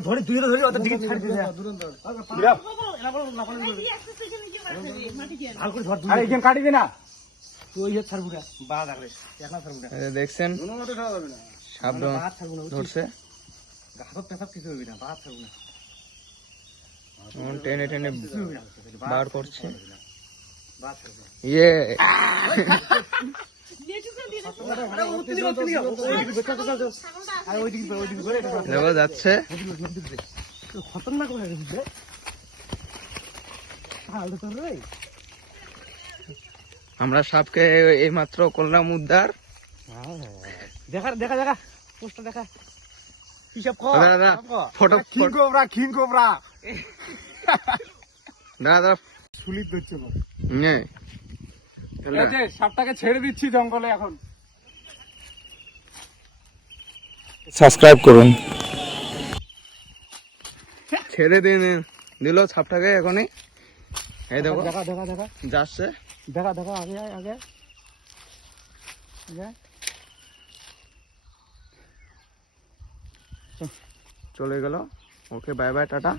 ধরে দূরে ধরে ওটা দিকে ছাড় দিয়ে কাটি দে না তুই ছাড়বো না বা রাখলে একলা ছাড়বো না দেখছেন সাপ ধরছে হাত পেশাব কিছু হবি না বা ছাড়বো না টেনে টেনে বার করছে বা ছাড়বো না ইয়ে দেখো যাচ্ছে খতরনাক আমরা সাপকে এই মাত্র করলাম উদ্ধার দেখা দেখা দেখা পোস্টটা দেখা হিসাব ফটো কিং কোবরা দাদা সুলিপ ধরছে সাপটাকে ছেড়ে দিচ্ছি জঙ্গলে এখন। সাবস্ক্রাইব করুন ছেড়ে দিল সাপটাকে এখনই এই দেখো দেখা দেখা দেখা যাচ্ছে দেখা দেখা আগে আগে চলে গেল ওকে বাই বাই টাটা